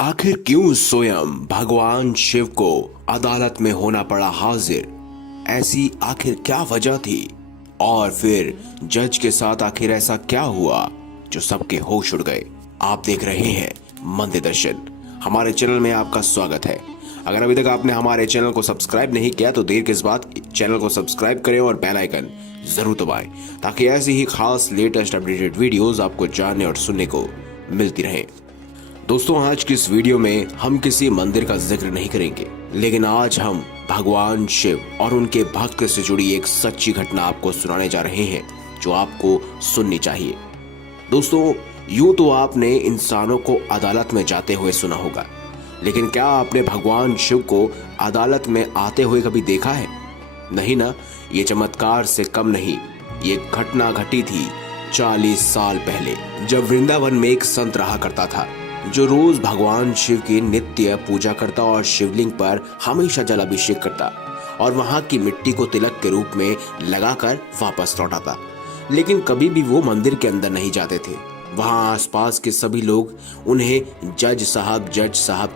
आखिर क्यों स्वयं भगवान शिव को अदालत में होना पड़ा हाजिर? ऐसी आखिर क्या वजह थी? और फिर जज के साथ आखिर ऐसा क्या हुआ जो सबके होश उड़ गए? आप देख रहे हैं मंदिर दर्शन। हमारे चैनल में आपका स्वागत है। अगर अभी तक आपने हमारे चैनल को सब्सक्राइब नहीं किया तो देर किस बात, चैनल को सब्सक्राइब करें और बेल आइकन जरूर दबाएं ताकि ऐसी ही खास लेटेस्ट अपडेटेड वीडियोस आपको जानने और सुनने को मिलती रहें। दोस्तों, आज की इस वीडियो में हम किसी मंदिर का जिक्र नहीं करेंगे, लेकिन आज हम भगवान शिव और उनके भक्त से जुड़ी एक सच्ची घटना आपको सुनाने जा रहे हैं जो आपको सुननी चाहिए। दोस्तों, यूं तो आपने इंसानों को अदालत में जाते हुए सुना होगा, लेकिन क्या आपने भगवान शिव को अदालत में आते हुए कभी देखा है? नहीं ना। ये चमत्कार से कम नहीं, ये घटना घटी थी 40 साल पहले, जब वृंदावन में एक संत रहा करता था जो रोज भगवान शिव की नित्य पूजा करता और शिवलिंग पर हमेशा जलाभिषेक करता और वहां की मिट्टी को तिलक के रूप में लगाकर वापस लौटाता। लेकिन कभी भी वो मंदिर के अंदर नहीं जाते थे। वहां आसपास के सभी लोग उन्हें जज साहब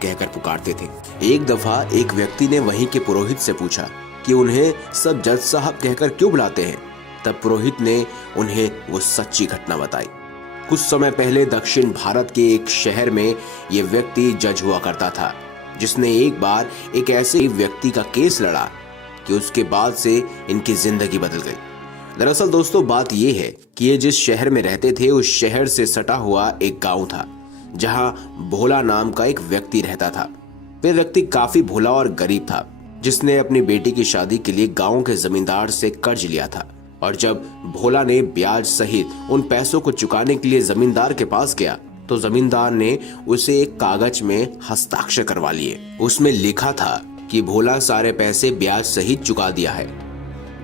कहकर पुकारते थे। एक दफा एक व्यक्ति ने वहीं के पुरोहित से पूछा कि उन्हें सब जज साहब कहकर क्यों बुलाते हैं। तब पुरोहित ने उन्हें वो सच्ची घटना बताई। कुछ समय पहले दक्षिण भारत के एक शहर में ये व्यक्ति जज हुआ करता था, जिसने एक बार एक ऐसे व्यक्ति का केस लड़ा कि उसके बाद से इनकी जिंदगी बदल गई। दरअसल दोस्तों, बात ये है कि ये जिस शहर में रहते थे उस शहर से सटा हुआ एक गांव था जहां भोला नाम का एक व्यक्ति रहता था। वह व्यक्ति काफी भोला और गरीब था, जिसने अपनी बेटी की शादी के लिए गांव के जमींदार से कर्ज लिया था। और जब भोला ने ब्याज सहित उन पैसों को चुकाने के लिए जमींदार के पास गया तो जमींदार ने उसे एक कागज में हस्ताक्षर करवा लिए। उसमें लिखा था कि भोला सारे पैसे ब्याज सहित चुका दिया है।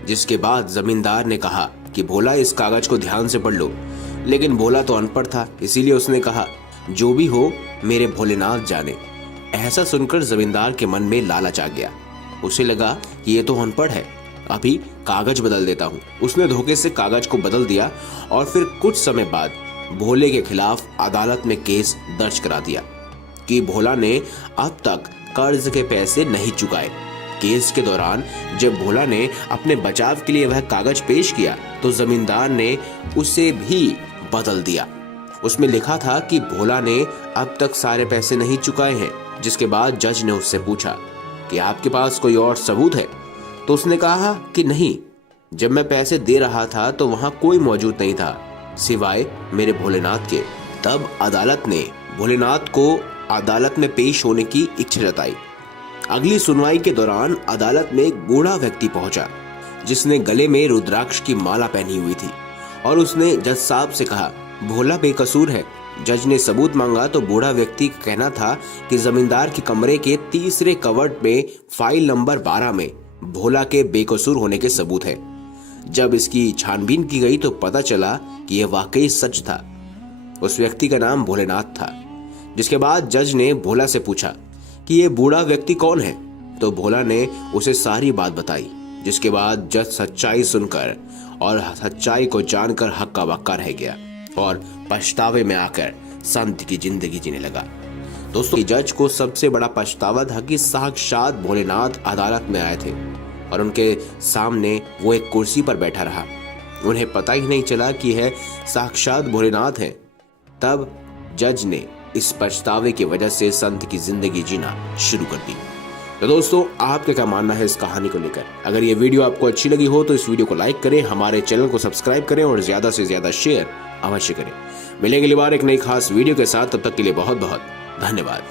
जिसके बाद जमींदार ने कहा कि भोला, इस कागज को ध्यान से पढ़ लो। लेकिन भोला तो अनपढ़ था, इसीलिए उसने कहा, जो भी हो मेरे भोलेनाथ जाने। ऐसा सुनकर जमींदार के मन में लालच आ गया। उसे लगा कि ये तो अनपढ़ है, अभी कागज बदल देता हूँ। उसने धोखे से कागज को बदल दिया और फिर कुछ समय बाद भोले के खिलाफ अदालत में केस दर्ज करा दिया कि भोला ने अब तक कर्ज के पैसे नहीं चुकाए। केस के दौरान जब भोला ने अपने बचाव के लिए वह कागज पेश किया तो जमींदार ने उसे भी बदल दिया। उसमें लिखा था कि भोला ने अब तक सारे पैसे नहीं चुकाए हैं। जिसके बाद जज ने उससे पूछा कि आपके पास कोई और सबूत है? तो उसने कहा कि नहीं, जब मैं पैसे दे रहा था तो वहां कोई मौजूद नहीं था सिवाय मेरे भोलेनाथ के। तब अदालत ने भोलेनाथ को अदालत में पेश होने की इच्छा जताई। अगली सुनवाई के दौरान अदालत में एक बूढ़ा व्यक्ति पहुंचा जिसने गले में रुद्राक्ष की माला पहनी हुई थी और उसने जज साहब से कहा, भोला बेकसूर है। जज ने सबूत मांगा तो बूढ़ा व्यक्ति का कहना था कि जमींदार के कमरे के तीसरे कवर्ट में फाइल नंबर 12 में भोला के बेकसूर होने के सबूत है। जब इसकी छानबीन की गई तो पता चला कि यह वाकई सच था। उस व्यक्ति का नाम भोलेनाथ था। जिसके बाद जज ने भोला से पूछा कि यह बूढ़ा व्यक्ति कौन है। तो भोला ने उसे सारी बात बताई। जिसके बाद जज सच्चाई सुनकर और सच्चाई को जानकर हक्का बक्का रह गया और पछतावे में आकर संत की जिंदगी जीने लगा। दोस्तों, जज को सबसे बड़ा पछतावा था कि साक्षात भोलेनाथ अदालत में आए थे और उनके सामने वो एक कुर्सी पर बैठा रहा। उन्हें पता ही नहीं चला कि यह साक्षात भोलेनाथ हैं। तब जज ने इस पछतावे की वजह से संत की जिंदगी जीना शुरू कर दी। तो दोस्तों, आपका क्या मानना है इस कहानी को लेकर? अगर ये वीडियो आपको अच्छी लगी हो तो इस वीडियो को लाइक करें, हमारे चैनल को सब्सक्राइब करें और ज्यादा से ज्यादा शेयर अवश्य करें। मिलेंगे अगली बार एक नई खास वीडियो के साथ। तब तक के लिए बहुत बहुत धन्यवाद।